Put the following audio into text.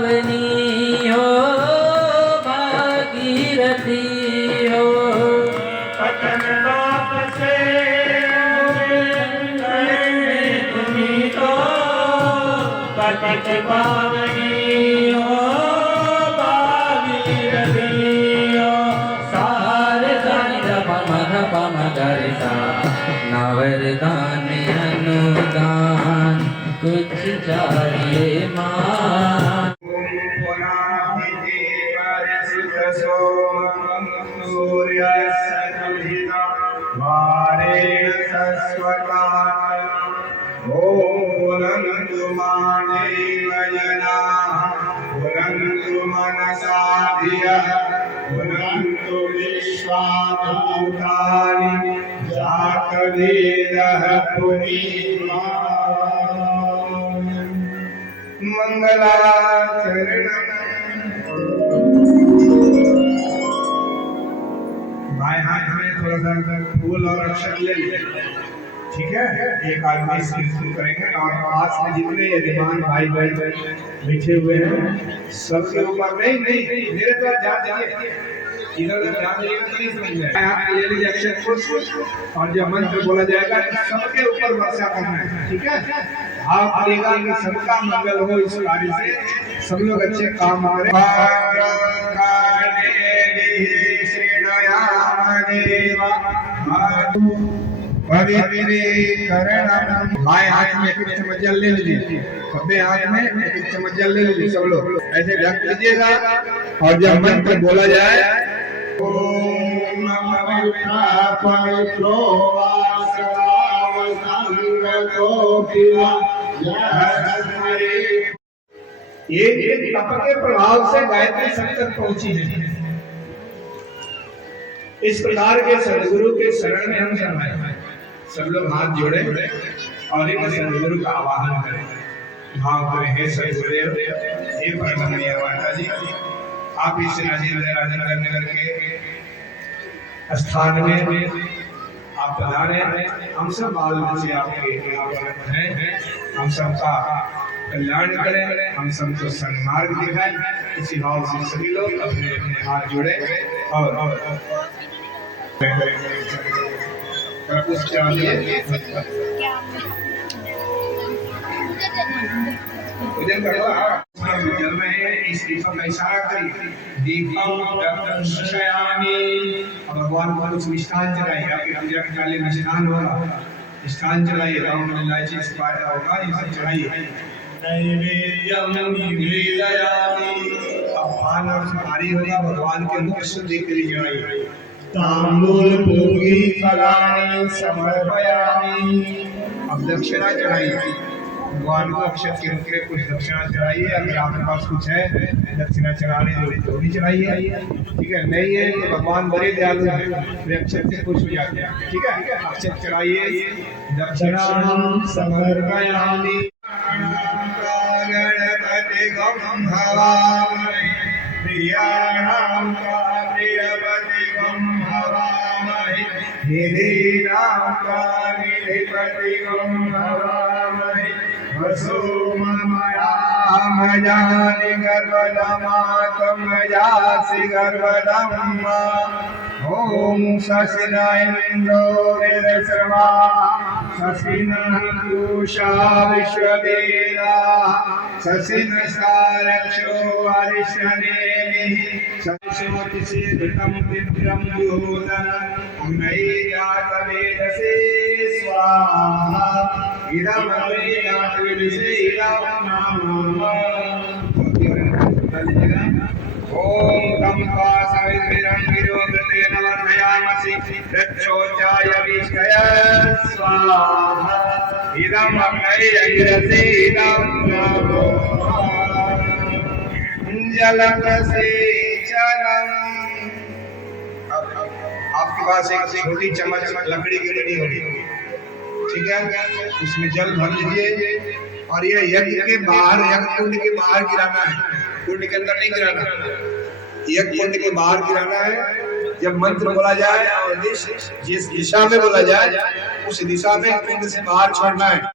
पावनी हो भागीरथी हो। पतन पाप से तुम्ही तो पतित पावनी हो भागीरथी हो। मगरिसा नवरदान अनुदान कुछ चाहिए मां। पुनन्तु विश्वाभूतानि जातवेदः पुनीमान्। मंगलाचरणम्। बाएं हाथ में थोड़ा सा फूल और अक्षत ले लें, ठीक है। एक आदमी कीर्तन करेंगे और पास में जितने यजमान भाई बहन बैठे हुए हैं सबके ऊपर नहीं मेरे तरफ ध्यान दीजिए, इधर ध्यान दीजिएगा तो नहीं समझ में आप ले लीजिए अक्षत फूल और जब मंत्र बोला जाएगा सबके ऊपर वर्षा करना है, ठीक है। भाव करेगा कि सबका मंगल हो इस कार्य से, सब लोग अच्छे काम करें। पवित्रीकरणम्। बाएं हाथ में एक चम्मच जल ले लीजिए, खब्बे हाथ में एक चम्मच जल ले लीजिए, सब लोग ऐसे ढक लीजिएगा और जब मंत्र बोला जाए ओम नमः पवित्रो ये तप के प्रभाव से गायत्री सब तक पहुंची है। इस प्रकार के सदगुरु के शरण में हम सब लोग हाथ जोड़े और एक सदगुरु का आवाहन करें, भाव करें। हे सदगुरुदेव, हे परमनीय माता जी, आप इस राजेंद्र नगर के स्थान में आप पधारे, हम सब बाल बच्चे आपके यहाँ पर हैं, हम सबका कल्याण करें, हम सबको सन्मार्ग दिखाएं। इसी भाव से सभी लोग अपने अपने हाथ जोड़े और पूजन करो। जल में इस दीपक का इशारा करिए, दीपम दर्शयामि। भगवान को कुछ मिष्ठान चढ़ाइए, आपकी पूजा के डाले मिष्ठान होगा, मिष्ठान चढ़ाइए, लौंग इलायची सुपारी होगा, ये सब चढ़ाइए। नैवेद्यम निवेदयामि। अब पान और सुपारी होगा, भगवान के मुख शुद्धि के लिए चढ़ाइए। तांबूल पूरी फलानि समर्पयामि। अब दक्षिणा चढ़ाइए, भगवान को अक्षत के रूप में कुछ दक्षिणा चढ़ाइए। अगर आपके पास कुछ है दक्षिणा चढ़ाने तो भी चढ़ाइए, ठीक है। नहीं है तो भगवान बड़े दयालु हैं, वे अक्षत से खुश हो जाते हैं, ठीक है। अक्षत चढ़ाइए, दक्षिणा समर्पयामि। गणपति गं भवामहे, प्रियाणां प्रियपति गं भवामहे, निधीनां निधिपति गं भवामहे। वसो ममयामजानि गर्वदमातं यासि गर्वदम्। ओम शशिना इंद्रो वेदश्रवा, शशिनः पूषा विश्ववेदा, शशिनः सारक्षो हरिशनेमिः, शशिमति शीघ्रं दिव्यं द्योतनम्, अग्नैयातवेदसे स्वाहा। इदमग्ने यातवेदसे इदं नमः। ओम तम पासाविरं विरोधतेन वर्धयामसि, रक्षोचाय विष्कय स्वाहा। इदं अग्नैरसे इदं नमः। जलसेचनम्। आपके पास एक छोटी चम्मच लकड़ी की बनी होगी, ठीक है। उसमें जल भर लीजिए और ये यज्ञ के बाहर, यज्ञ कुंड के बाहर गिराना है, कुंड के अंदर नहीं गिराना। यज्ञ कुंड के बाहर गिराना है। जब मंत्र बोला जाए और जिस दिशा में बोला जाए उस दिशा में कुंड से बाहर छोड़ना है।